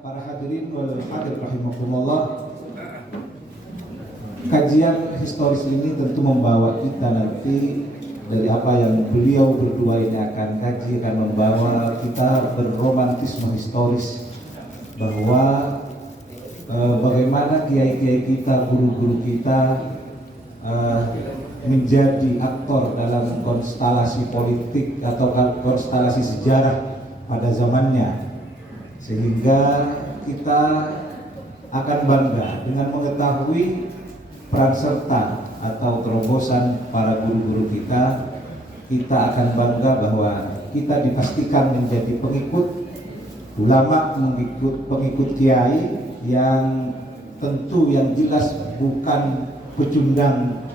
para hadirin wal hadir rahimakumullah. Kajian historis ini tentu membawa kita nanti dari apa yang beliau berdua ini akan kaji, akan membawa kita berromantisme historis bahwa bagaimana kiai-kiai kita, guru-guru kita menjadi aktor dalam konstelasi politik atau konstelasi sejarah pada zamannya, sehingga kita akan bangga dengan mengetahui peran serta atau terobosan para guru-guru kita. Kita akan bangga bahwa kita dipastikan menjadi pengikut ulama, pengikut kiai yang tentu yang jelas bukan pecundang,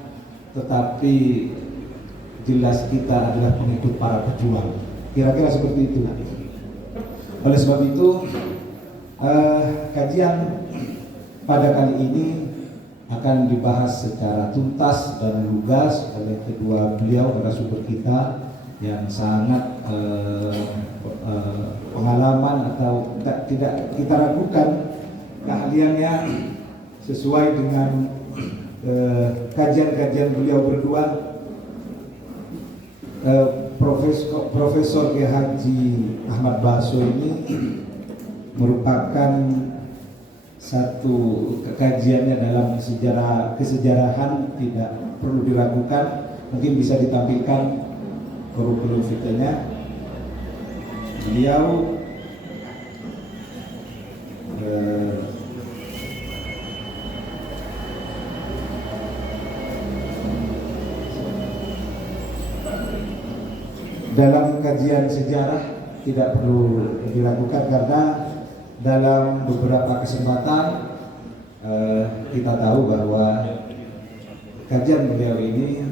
tetapi jelas kita adalah pengikut para pejuang. Kira-kira seperti itu. Oleh sebab itu, kajian pada kali ini akan dibahas secara tuntas dan lugas oleh kedua beliau narasumber kita yang sangat pengalaman atau tidak kita ragukan keahliannya sesuai dengan kajian-kajian beliau berdua. Profesor Kiai Haji Ahmad Baso ini merupakan satu kajiannya dalam kesejarahan tidak perlu diragukan. Mungkin bisa ditampilkan kurikulum vitae-nya. Beliau dalam kajian sejarah tidak perlu diragukan, karena dalam beberapa kesempatan kita tahu bahwa kajian beliau ini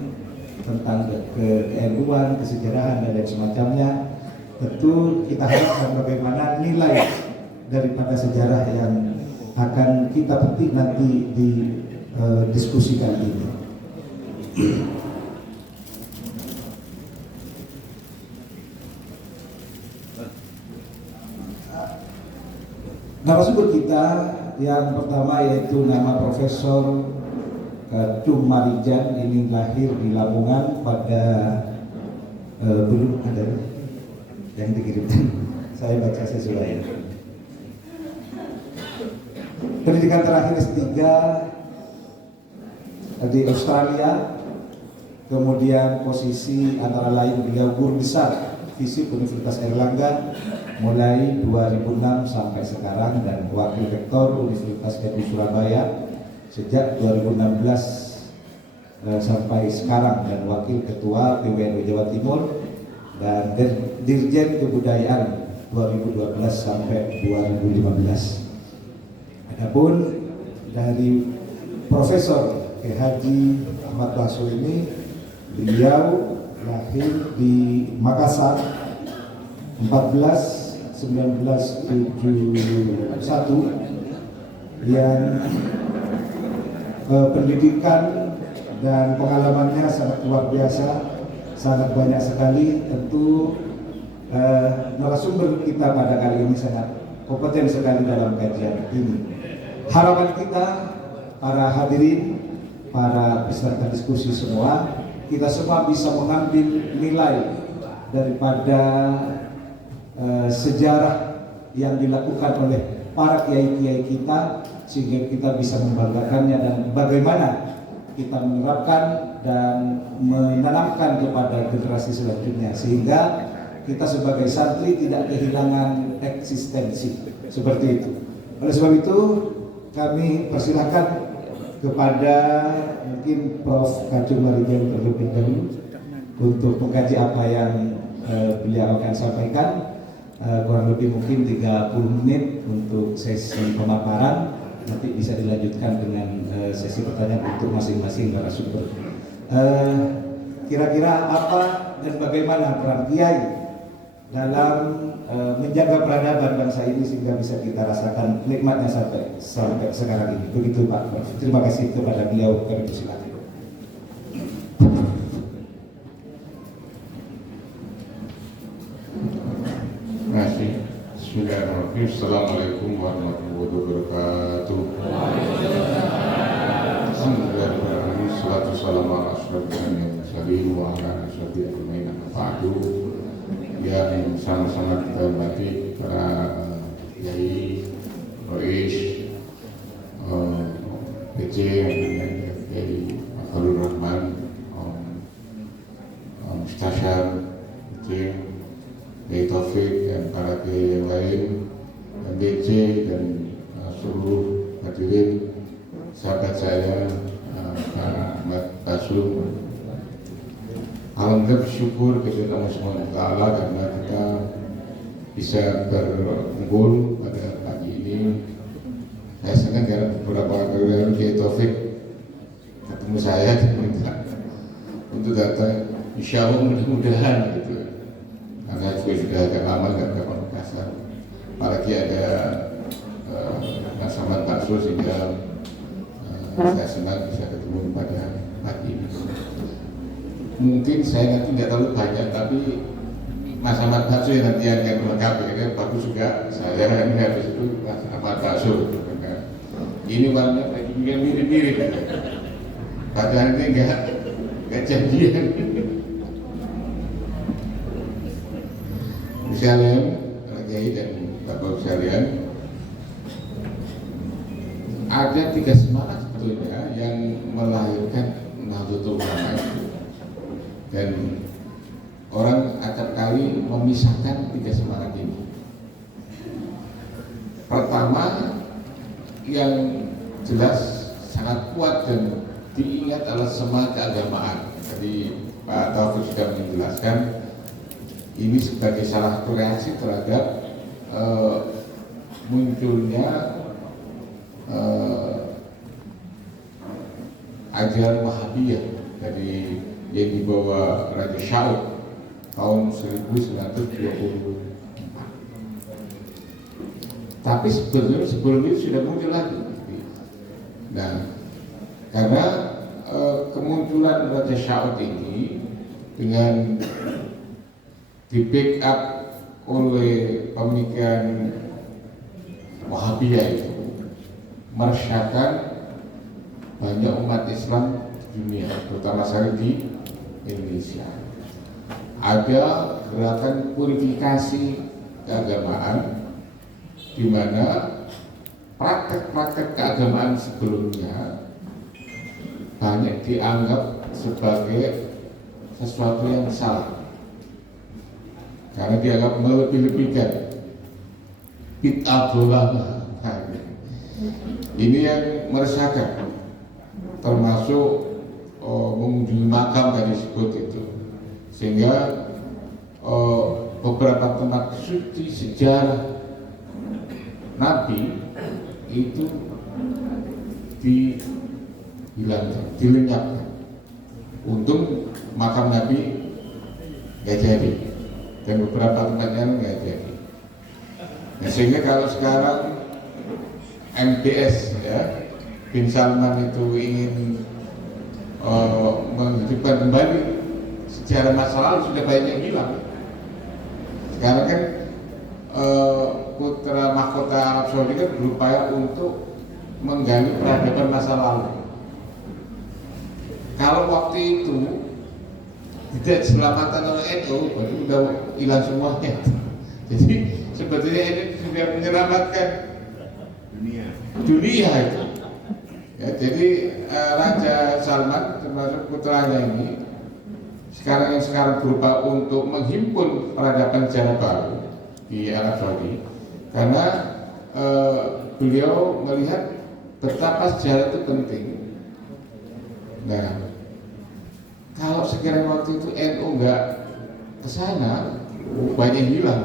tentang keilmuan, kesejarahan dan lain semacamnya, tentu kita harapkan bagaimana nilai daripada sejarah yang akan kita petik nanti di diskusi kali ini. Narasumber kita yang pertama yaitu nama Profesor Ketum Marijan, ini lahir di Lamongan pada belum ada yang dikirimkan, saya baca sesuai. Pendidikan terakhir S3 di Australia, kemudian posisi antara lain beliau guru besar fisik Universitas Airlangga mulai 2006 sampai sekarang, dan wakil rektor Universitas Gajah Surabaya sejak 2016 sampai sekarang, dan wakil ketua PWNU Jawa Timur dan Dirjen Kebudayaan 2012 sampai 2015. Adapun dari Profesor Kiai Haji Ahmad Baso ini, beliau lahir di Makassar 1971, yang pendidikan dan pengalamannya sangat luar biasa, sangat banyak sekali. Tentu narasumber kita pada kali ini sangat kompeten sekali dalam kajian ini. Harapan kita, para hadirin, para peserta diskusi semua, kita semua bisa mengambil nilai daripada sejarah yang dilakukan oleh para kiai-kiai kita, sehingga kita bisa membanggakannya, dan bagaimana kita menerapkan dan menanamkan kepada generasi selanjutnya, sehingga kita sebagai santri tidak kehilangan eksistensi seperti itu. Oleh sebab itu, kami persilahkan kepada mungkin Prof. Ketum Marijan terlebih dahulu untuk mengkaji apa yang beliau akan sampaikan. Kurang lebih mungkin 30 menit untuk sesi pemaparan, nanti bisa dilanjutkan dengan sesi pertanyaan untuk masing-masing narasumber. Kira-kira apa dan bagaimana peran kiai dalam menjaga peradaban bangsa ini sehingga bisa kita rasakan nikmatnya sampai sekarang ini. Begitu Pak Prof. Terima kasih kepada beliau, kami persilakan. Terima kasih. Bismillahirrahmanirrahim. Assalamualaikum warahmatullahi wabarakatuh. Alhamdulillahirrahmanirrahim. Salatu salam ala asyrafil anbiya'i wal mursalin wa ala ashabihi ajmain, amma ba'du. Yang sama-sama kita hormati para kiai, rois, PC, Kiai Abdul Rahman, Mustasyar, PC, Kiai Taufik dan para kiai yang lain, MDC dan seluruh hadirin, sahabat saya, Pak Ahmad Basum. Alhamdulillah bersyukur kepada Allah SWT karena kita bisa berkumpul pada pagi ini. Saya senang karena beberapa kali lalu Kiai Taufik ketemu saya dan minta untuk datang. Insya Allah mudah-mudahan gitu. Karena juga sudah agak lama nggak ke Makassar. Apalagi ada Mas Ahmad Bakso sehingga saya senang bisa ketemu pada pagi ini. Mungkin saya nanti nggak terlalu banyak, tapi Mas Ahmad Bakso yang nanti akan melengkapi. Ini bagus juga. Saya ini habis itu Mas Ahmad Bakso. Ini warnanya lagi mirip-mirip. Padahal ini nggak jadian. Sekalian, Kiai dan Bapak sekalian, ada 3 semangat sebetulnya yang melahirkan Nahdlatul Ulama itu. Dan orang acap kali memisahkan 3 semangat ini. Pertama, yang jelas sangat kuat dan diingat adalah semangat keagamaan. Tadi Pak Taufik sudah menjelaskan ini sebagai salah satu reaksi terhadap munculnya ajaran Wahabiyah dari yang dibawa Raja Syaud tahun 1924. Tapi sebelum itu sudah muncul lagi. Nah, karena kemunculan Raja Syaud ini dengan di backup oleh pemikiran Wahabiyah itu meresahkan banyak umat Islam di dunia, terutama sekali di Indonesia. Ada gerakan purifikasi keagamaan di mana praktek-praktek keagamaan sebelumnya banyak dianggap sebagai sesuatu yang salah karena dianggap melebih-lebihkan bid'ah dolamah. Ini yang meresahkan, termasuk mengunjungi makam tadi disebut itu, sehingga beberapa tempat suci sejarah Nabi itu dihilangkan, dilenyapkan. Untung makam Nabi nggak jadi dan beberapa tempatnya nggak jadi. Nah, sehingga kalau sekarang MBS ya Bin Salman itu ingin menghidupkan kembali sejarah masa lalu, sudah banyak yang hilang. Sekarang kan putra mahkota Arab Saudi kan berupaya untuk menggali peradaban masa lalu. Kalau waktu itu tidak diselamatkan oleh NU, berarti sudah hilang semuanya. Jadi sebetulnya ini sudah menyelamatkan dunia itu. Ya, jadi Raja Salman termasuk putranya ini sekarang berupa untuk menghimpun peradaban sejarah baru di Arab Saudi, karena beliau melihat betapa sejarah itu penting. Nah, kalau sekiranya waktu itu NU nggak kesana, banyak hilang.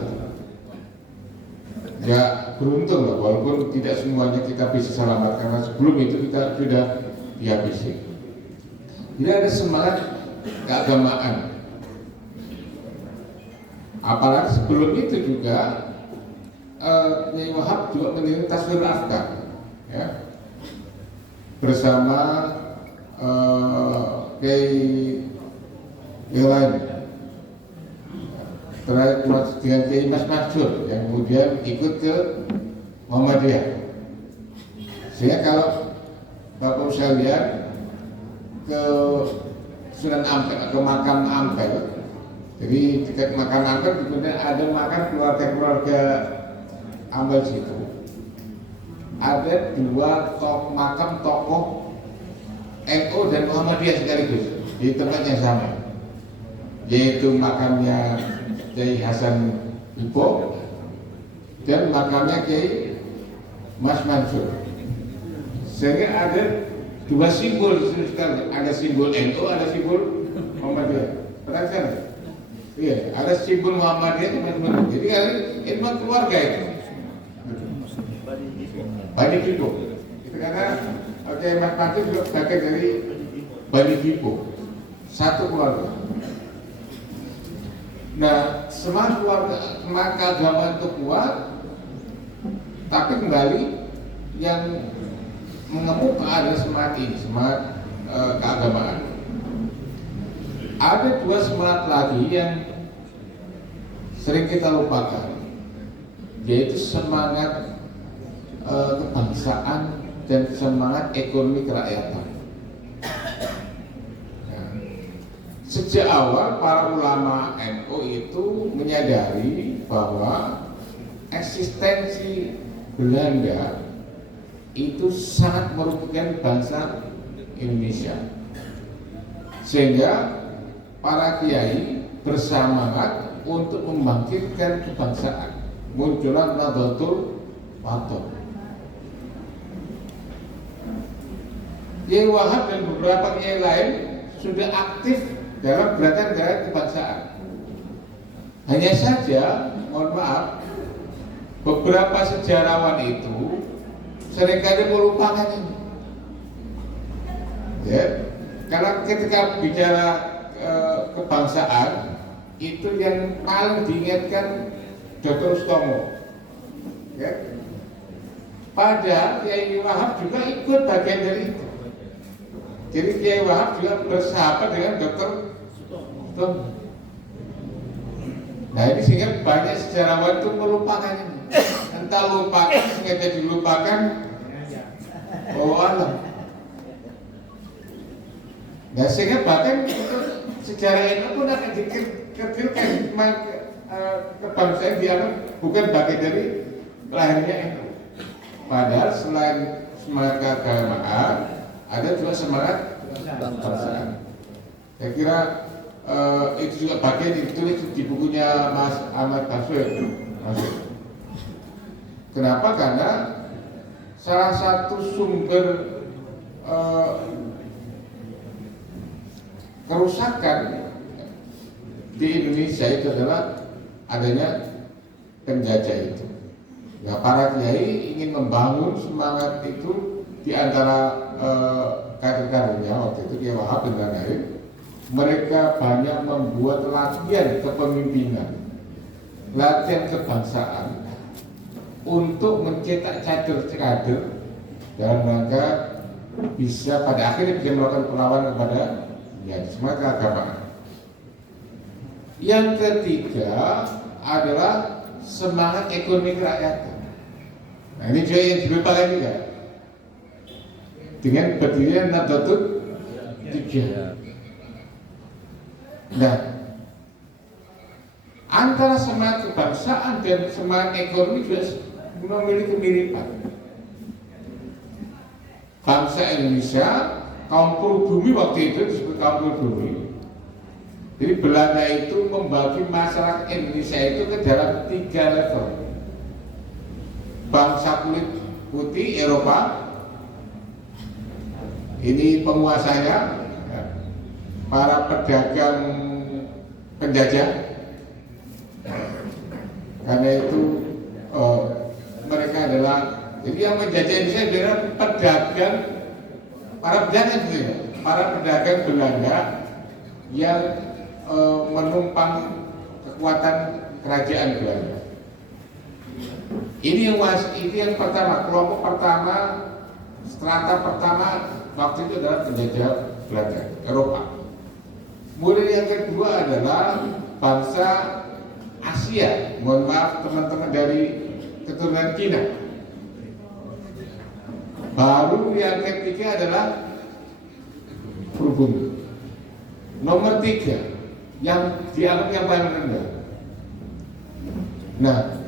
Ya beruntung lah, walaupun tidak semuanya kita bisa selamat karena sebelum itu kita sudah dihabisi. Jadi ada semangat keagamaan. Apalagi sebelum itu juga Nyai Wahab juga mendirikan Taswir Afkar, ya, bersama Kiai yang lain. terus dengan Kiai Mas Mansur yang kemudian ikut ke Muhammadiyah. Sehingga kalau Bapak sekalian ke Sunan Ampel, ke makam Ampel, jadi dekat makam Ampel kemudian ada makam keluarga Ampel situ. Ada dua makam tokoh NU dan Muhammadiyah sekaligus di tempat yang sama, yaitu makamnya Kiai Hasan Lipo dan makamnya Kiai Mas Mansur. Sehingga ada dua simbol sekali, ada simbol NU, ada simbol Muhammadiyah. Perhatikan, iya, ada simbol Muhammadiyah teman-teman. Jadi kali ini memang keluarga itu. Bani Dipo. Itu karena Mas Mansur juga bagian dari Bani Dipo. Satu keluarga. Nah, semangat keluarga, semangat keagamaan itu kuat, tapi kembali yang mengemuka ada semangat ini, semangat keagamaan. Ada dua semangat lagi yang sering kita lupakan, yaitu semangat kebangsaan dan semangat ekonomi kerakyatan. Nah, sejak awal para ulama NU itu menyadari bahwa eksistensi Belanda itu sangat merugikan bangsa Indonesia, sehingga para kiai bersemangat untuk membangkitkan kebangsaan. Muncullah Nahdlatul Wathon. Kiai Wahab dan beberapa kiai lain sudah aktif dalam gerakan-gerakan kebangsaan. Hanya saja, mohon maaf, beberapa sejarawan itu seringkali melupakan ini. Ya, karena ketika bicara kebangsaan itu yang paling diingatkan Dr. Ustomo. Ya. Padahal Kiai Wahab juga ikut bagian dari itu. Jadi Kiai Wahab juga bersahabat dengan Dr. Ustomo. Nah ini sehingga banyak sejarawan itu melupakan ini. Entah lupakan, sengaja dilupakan. Oh Allah. Nah sehingga bahkan sejarah itu pun akan dikecilkan, kebangsaan dianggap bukan bagian dari lahirnya NU. Padahal selain semangat keagamaan, ada juga semangat kebangsaan. Saya kira itu juga bagian ditulis di bukunya Mas Ahmad Baswedan. Kenapa? Karena salah satu sumber kerusakan di Indonesia itu adalah adanya penjajah itu. Nah, para kiai ingin membangun semangat itu di antara kader-kadernya waktu itu Kiai Wahab dan lain-lain. Mereka banyak membuat latihan kepemimpinan, latihan kebangsaan untuk mencetak kader-kader dalam rangka bisa pada akhirnya bisa melakukan perlawanan kepada semangat keagamaan. Yang ketiga adalah semangat ekonomi kerakyatan. Nah ini juga yang dilupakan juga dengan berdirinya Nahdlatul Wathon. Nah, antara semangat kebangsaan dan semangat ekonomi juga memiliki kemiripan. Bangsa Indonesia, kaum pribumi waktu itu disebut kaum pribumi. Jadi Belanda itu membagi masyarakat Indonesia itu ke dalam 3 level. Bangsa kulit putih Eropa, ini penguasanya, para pedagang penjajah. Karena itu mereka adalah, jadi yang menjajah Indonesia adalah pedagang, para pedagang Belanda yang menumpang kekuatan kerajaan Belanda. Ini yang pertama, kelompok pertama, strata pertama waktu itu adalah penjajah Belanda, Eropa. Kemudian yang kedua adalah bangsa Asia, mohon maaf teman-teman dari keturunan Cina. Baru yang ketiga adalah pribumi. Nomor 3 yang dianggap yang paling rendah. Nah,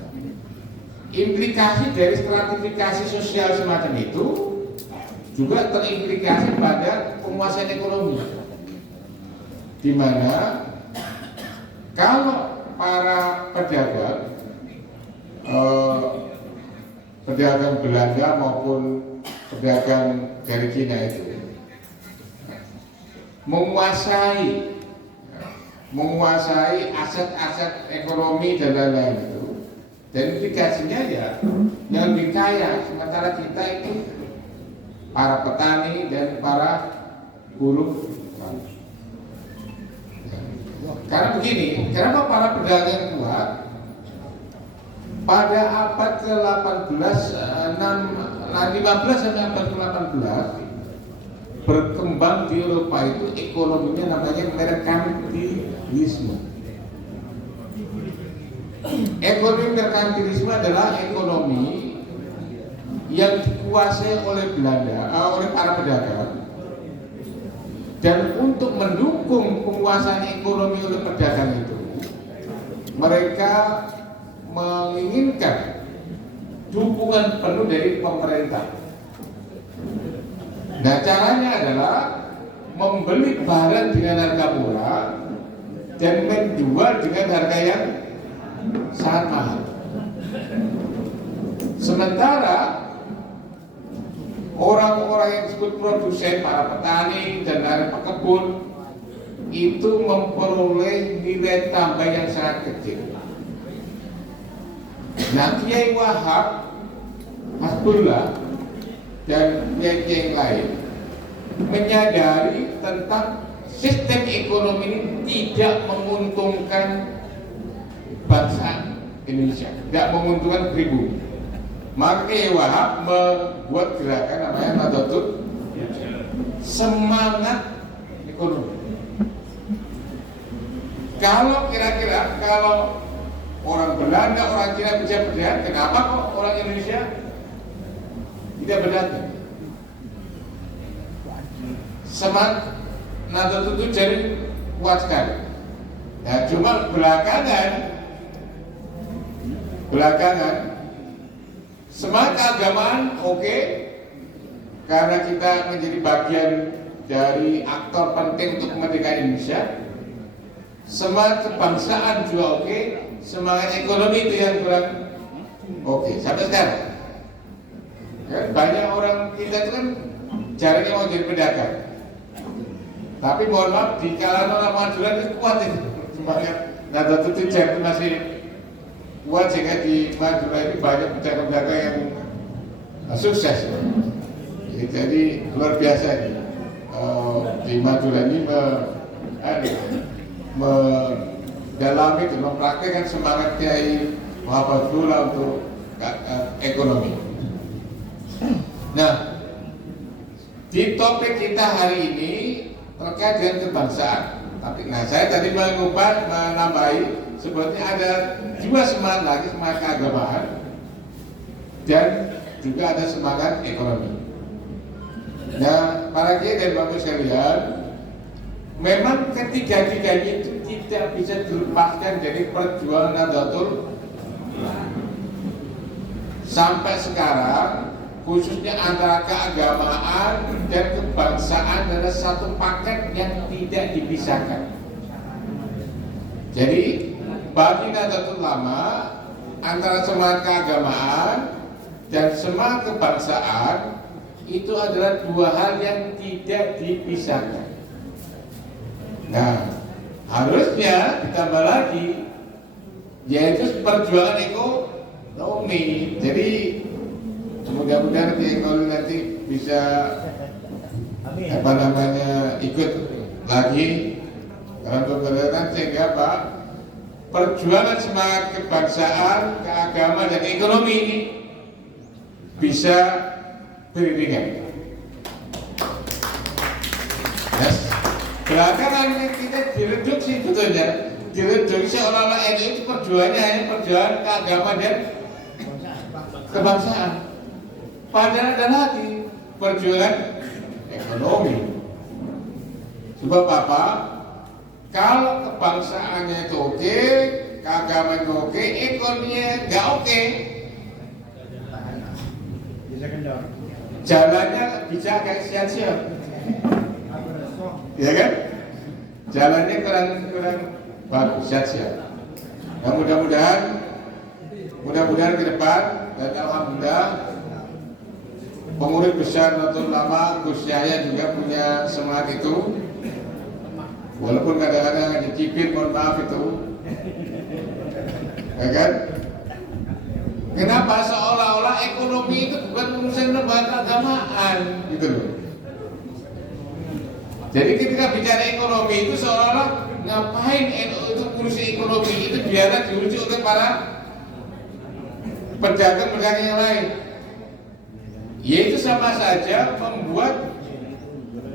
implikasi dari stratifikasi sosial semacam itu juga terimplikasi pada penguasaan ekonomi, di mana kalau para pedagang Belanda maupun pedagang dari Cina itu menguasai aset-aset ekonomi dan lain-lain itu, dan implikasinya ya yang lebih kaya, sementara kita itu para petani dan para buruh. Karena begini, kenapa para pedagang kuat? Pada abad ke-18, 15 sampai abad ke-18 berkembang di Eropa itu ekonominya namanya merkantilisme. Ekonomi merkantilisme adalah ekonomi yang dikuasai oleh Belanda, oleh para pedagang. Dan untuk mendukung penguasaan ekonomi oleh pedagang itu, mereka menginginkan dukungan penuh dari pemerintah. Nah, caranya adalah membeli barang dengan harga murah dan menjual dengan harga yang sangat mahal. Sementara orang-orang yang disebut produsen, para petani dan para pekebun itu memperoleh nilai tambah yang sangat kecil. Nah, Kiai Wahab, Hasbullah dan kiai-kiai lain menyadari tentang sistem ekonomi ini tidak menguntungkan bangsa Indonesia, tidak menguntungkan pribumi. Maka Kiai Wahab membuat gerakan namanya Nahdlatul Semangat Ekonomi. Kalau kira-kira kalau orang Belanda, orang Cina bisa berdagang, kenapa kok orang Indonesia tidak berdagang? Semangat Nahdlatul itu jadi kuat sekali. Nah, cuma belakangan semangat keagamaan oke, karena kita menjadi bagian dari aktor penting untuk kemerdekaan Indonesia. Semangat kebangsaan juga oke, semangat ekonomi itu yang kurang oke sampai sekarang. Ya, banyak orang kita itu kan jarangnya mau jadi pedagang, tapi mohon maaf di kalangan orang Majulan itu kuat itu semangat Nahdlatul itu masih kuat, sehingga di Madura ini banyak pedagang-pedagang yang sukses. Jadi luar biasa nih di Madura ini mendalami dan mempraktikkan semangat Kiai Wahabullah untuk ekonomi. Nah, di topik kita hari ini terkait dengan kebangsaan. Nah, saya tadi menambahi sebetulnya ada dua semangat lagi, semangat keagamaan dan juga ada semangat ekonomi. Nah, para kiai dan bapak sekalian, memang ketiga-tiganya itu tidak bisa dilepaskan dari perjuangan Nahdlatul sampai sekarang, khususnya antara keagamaan dan kebangsaan adalah satu paket yang tidak dipisahkan. Jadi bagi Nahdlatul Ulama, antara semangat keagamaan dan semangat kebangsaan itu adalah dua hal yang tidak dipisahkan. Nah, harusnya ditambah lagi, yaitu perjuangan ekonomi. Jadi mudah-mudahan nanti bisa ikut lagi dalam pemerintahan, sehingga Pak, perjuangan semangat kebangsaan, keagamaan dan ekonomi ini bisa beriringan. Yes. Belakangan kita direduksi betulnya Jadi seolah-olah NU itu perjuangannya hanya perjuangan keagamaan dan kebangsaan. Padahal ada lagi perjuangan ekonomi. Sebab apa? Kalau kebangsaannya itu oke, keagamaan itu oke, ekonominya nggak oke. Jalannya bisa kayak sia-sia, ya kan? Jalannya kurang bagus, sia-sia. Nah, mudah-mudahan ke depan, dan alhamdulillah pengurus besar Nahdlatul Ulama Gus Yahya juga punya semangat itu. Walaupun kadang-kadang hanya cipit, mohon maaf itu, ya kan? Kenapa seolah-olah ekonomi itu bukan urusan lembaga keagamaan, gitu loh. Jadi ketika bicara ekonomi itu seolah-olah ngapain NU itu ngurusi ekonomi, itu biarlah diurusi oleh para pedagang-pedagang yang lain. Yaitu sama saja membuat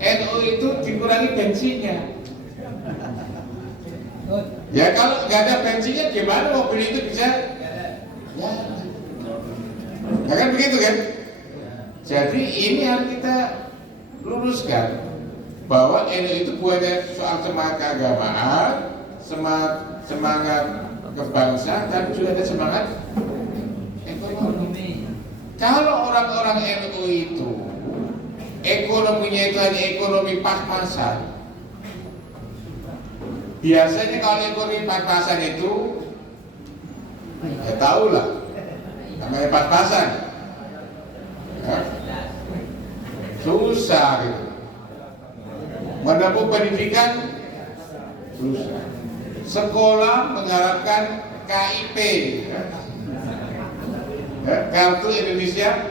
NU itu dikurangi bensinnya. Ya kalau nggak ada bensinnya gimana mobil itu bisa? Ya kan begitu kan? Jadi ini harus kita luruskan bahwa NU itu bukannya soal semangat keagamaan, semangat kebangsaan, tapi juga ada semangat ekonomi. Kalau orang-orang NU itu ekonominya itu hanya ekonomi pas-pasan, biasanya kalau ekonomi pas-pasan itu ya tahulah namanya pas-pasan, ya, susah gitu. Menempuh pendidikan susah. Sekolah mengharapkan KIP, ya, Kartu Indonesia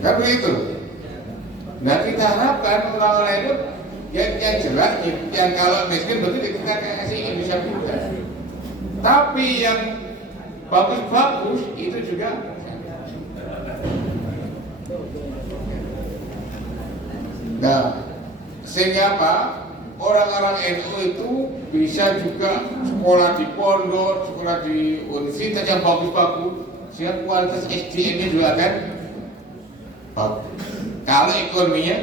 kan begitu. Nah kita harapkan orang-orang itu yang jelas, yang kalau miskin berarti kita kasih Indonesia Pintar. Tapi yang bagus-bagus itu juga. Nah, sehingga apa? Orang-orang NU itu bisa juga sekolah di pondok, sekolah di universitas yang bagus-bagus, sehingga kualitas SDM-nya juga kan bagus. Kalau ekonominya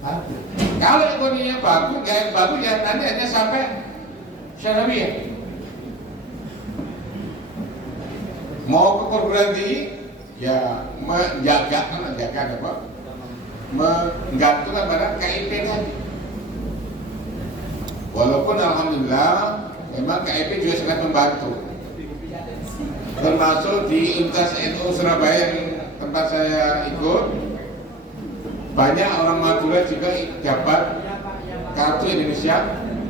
bagus, kalau ekonominya bagus, gaya bagus ya nanti hanya sampai syariah. Mau ke perguruan tinggi, ya menjaga apa? Menggantungkan pada KIP tadi. Walaupun alhamdulillah memang KIP juga sangat membantu. Termasuk di Universitas NU Surabaya yang tempat saya ikut, banyak orang Madura juga dapat kartu Indonesia.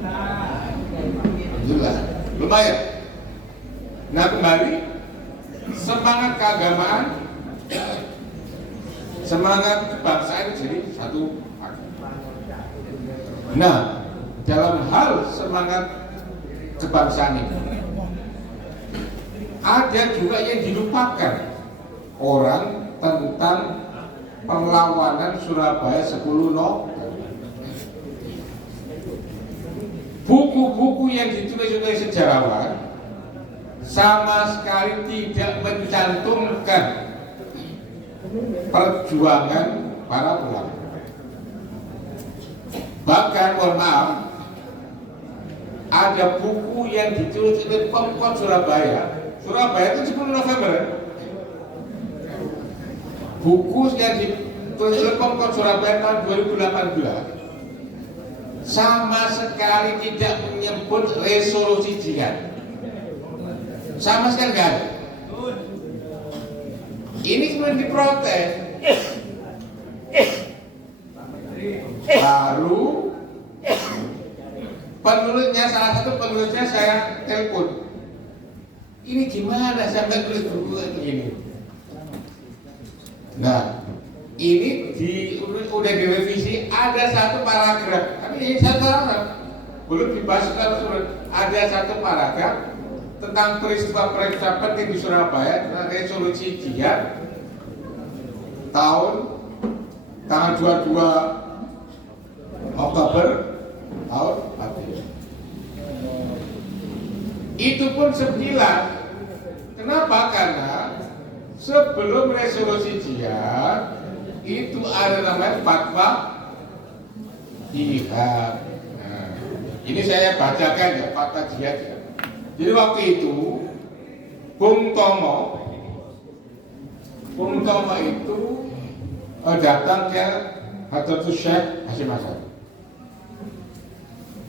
Alhamdulillah, lumayan. Nah kembali semangat keagamaan, semangat kebangsaan jadi satu. Nah, dalam hal semangat kebangsaan ini ada juga yang dilupakan orang tentang perlawanan Surabaya 10 November. Buku-buku yang ditulis oleh sejarawan sama sekali tidak mencantumkan perjuangan para ulama. Bahkan mohon maaf, ada buku yang ditulis oleh Pemkot Surabaya. Surabaya itu 10 November. Buku yang ditulis oleh Pemkot Surabaya tahun 2018 sama sekali tidak menyebut resolusi jihad. Sama sekali nggak ada. Ini kemudian diprotes. Baru penulisnya, salah satu penulisnya saya telepon. Ini gimana sampai tulis buku ini? Nah, ini udah direvisi, ada satu paragraf. Tapi ini satu paragraf belum dibahas surat. Ada satu paragraf tentang peristiwa-peristiwa penting di Surabaya tentang resolusi jihad tahun tanggal 22 Oktober tahun 40. Itu pun 9. Kenapa? Karena sebelum resolusi jihad itu ada namanya fatwa jihad. Nah, ini saya bacakan ya fatwa jihad. Jadi waktu itu Bung Tomo itu datang ke Hadratus Syekh Hasyim Asy'ari.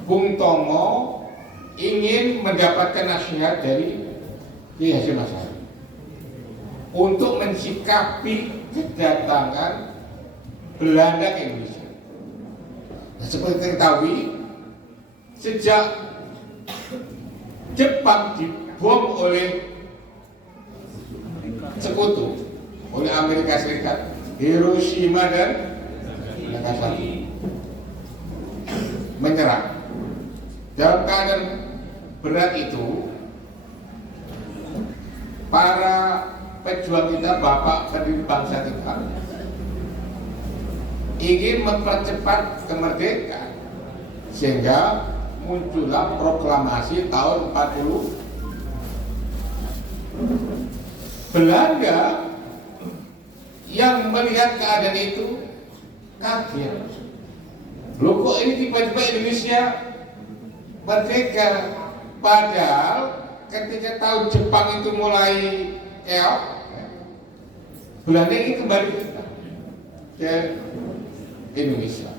Bung Tomo ingin mendapatkan nasihat dari Kiai Hasyim Asy'ari untuk mensikapi kedatangan Belanda ke Indonesia. Nah, seperti kita ketahui, sejak Jepang dibom oleh sekutu, oleh Amerika Serikat, Hiroshima dan Nagasaki, menyerang. Dalam keadaan berat itu, para pejuang kita, bapak pendiri bangsa kita, ingin mempercepat kemerdekaan, sehingga muncullah proklamasi tahun 40. Belanda yang melihat keadaan itu kaget. Loh, kok ini tiba-tiba Indonesia merdeka? Padahal ketika tahun Jepang itu mulai keok, Belanda ini kembali ke Indonesia.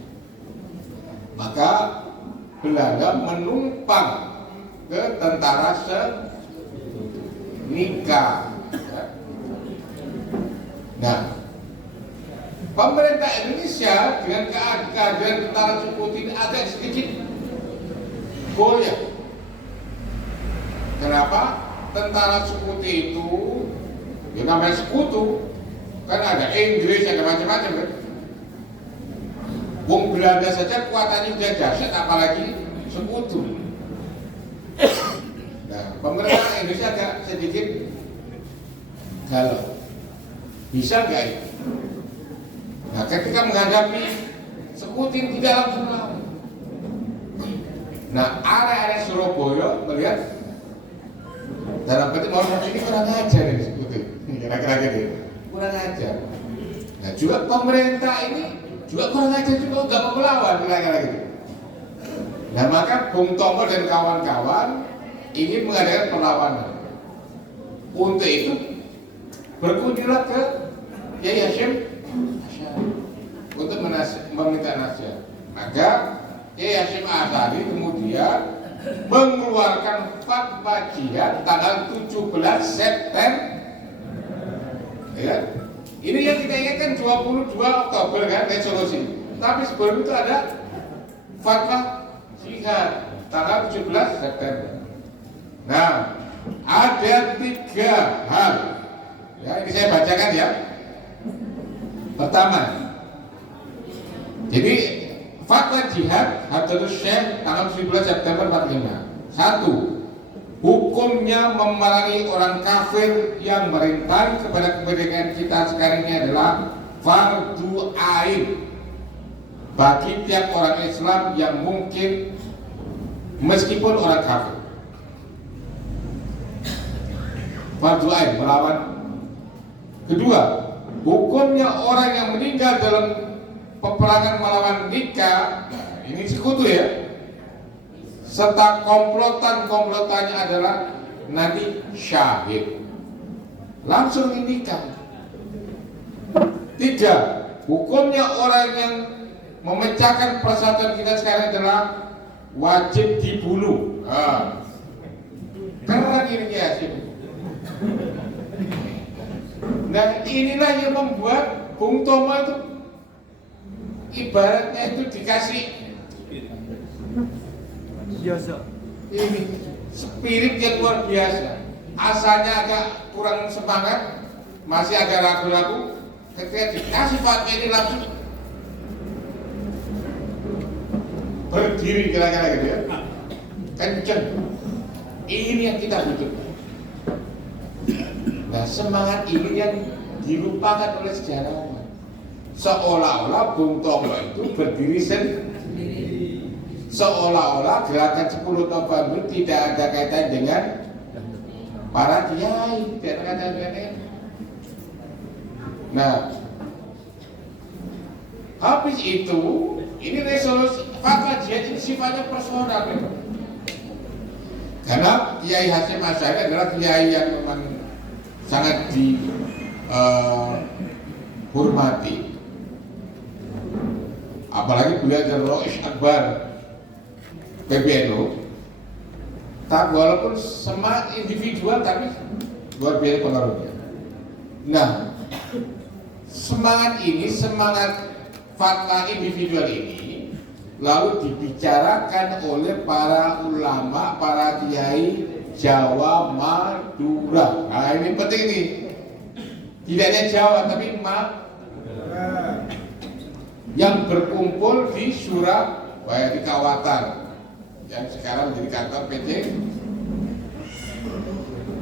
Maka Belanda menumpang ke tentara senika. Nah, pemerintah Indonesia dengan keadaan tentara sekutu ini agak sedikit goyah. Kenapa? Tentara sekutu itu, ya namanya sekutu, kan ada Inggris, ada macam-macam kan. Wong Belanda saja kuatannya udah dahsyat, apalagi sekutu. Nah, pemerintah Indonesia agak sedikit galau. Bisa nggak itu? Nah, ketika menghadapi sekutu yang tidak langsung lawan. Nah, area-area Surabaya melihat dalam bentuk orang ini kurang ajar ini sekutu, kira-kira gitu, kurang ajar. Nah, juga pemerintah ini juga kurang ajar juga, nggak mau melawan, kira-kira gitu. Nah, maka Bung Tomo dan kawan-kawan ingin mengadakan perlawanan. Untuk itu berkunjunglah ke Kiai Hasyim Asy'ari untuk meminta nasihat. Maka Kiai Hasyim Asy'ari kemudian mengeluarkan fatwa jihad tanggal 17 September. Ya. Ini yang kita ingatkan 22 Oktober kan resolusi. Tapi sebelum itu ada fatwa jihad tanggal 17 September. Nah, ada 3 hal. Ya, ini saya bacakan ya. Pertama, jadi fatwa jihad Hadratus Syekh tanggal 17 September 45. 1. Hukumnya memerangi orang kafir yang merintangi kepada kemerdekaan kita sekarang ini adalah fardu ain bagi tiap orang Islam yang mungkin meskipun orang kafir. Fardu ain melawan. Kedua, hukumnya orang yang meninggal dalam peperangan melawan nikah, ini sekutu ya, serta komplotannya adalah nanti syahid, langsung nikah. 3. Hukumnya orang yang memecahkan persatuan kita sekarang adalah wajib dibunuh. Keren ini ya sih. Nah, inilah yang membuat Bung Tomo itu ibaratnya itu dikasih ini spirit yang luar biasa. Asalnya agak kurang semangat, masih agak ragu-ragu, ketika dikasih fatwa ini langsung berdiri kira-kira gitu ya, kenceng. Ini yang kita butuhkan. Nah, semangat ini yang dilupakan oleh sejarawan. Seolah-olah Bung Tomo itu berdiri sendiri. seolah-olah gerakan 10 November tidak ada kaitan dengan para kiai, tidak ada kaitan dengan. Nah, habis itu ini resolusi fatwa jihad ini sifatnya personal memang. Karena Kiai Hasyim Asy'ari adalah kiai yang memang sangat dihormati. Apalagi beliau adalah Rais Akbar PBNU. Tak walaupun semangat individual tapi luar biasa pengaruhnya. Nah, semangat ini, semangat fatwa individual ini lalu dibicarakan oleh para ulama, para kiai Jawa, Madura. Nah ini penting ini. Tidak hanya Jawa tapi Madura yang berkumpul di Surabaya, di Kawatan yang sekarang menjadi kantor PT.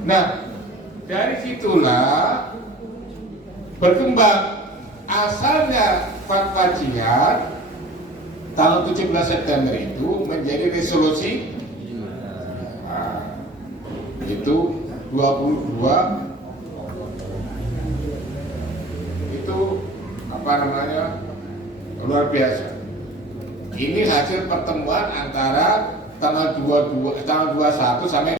Nah, dari situlah berkembang asalnya fatwa jihad tanggal 17 September itu menjadi resolusi itu 22 itu apa namanya luar biasa. Ini hasil pertemuan antara tanggal 21 sampai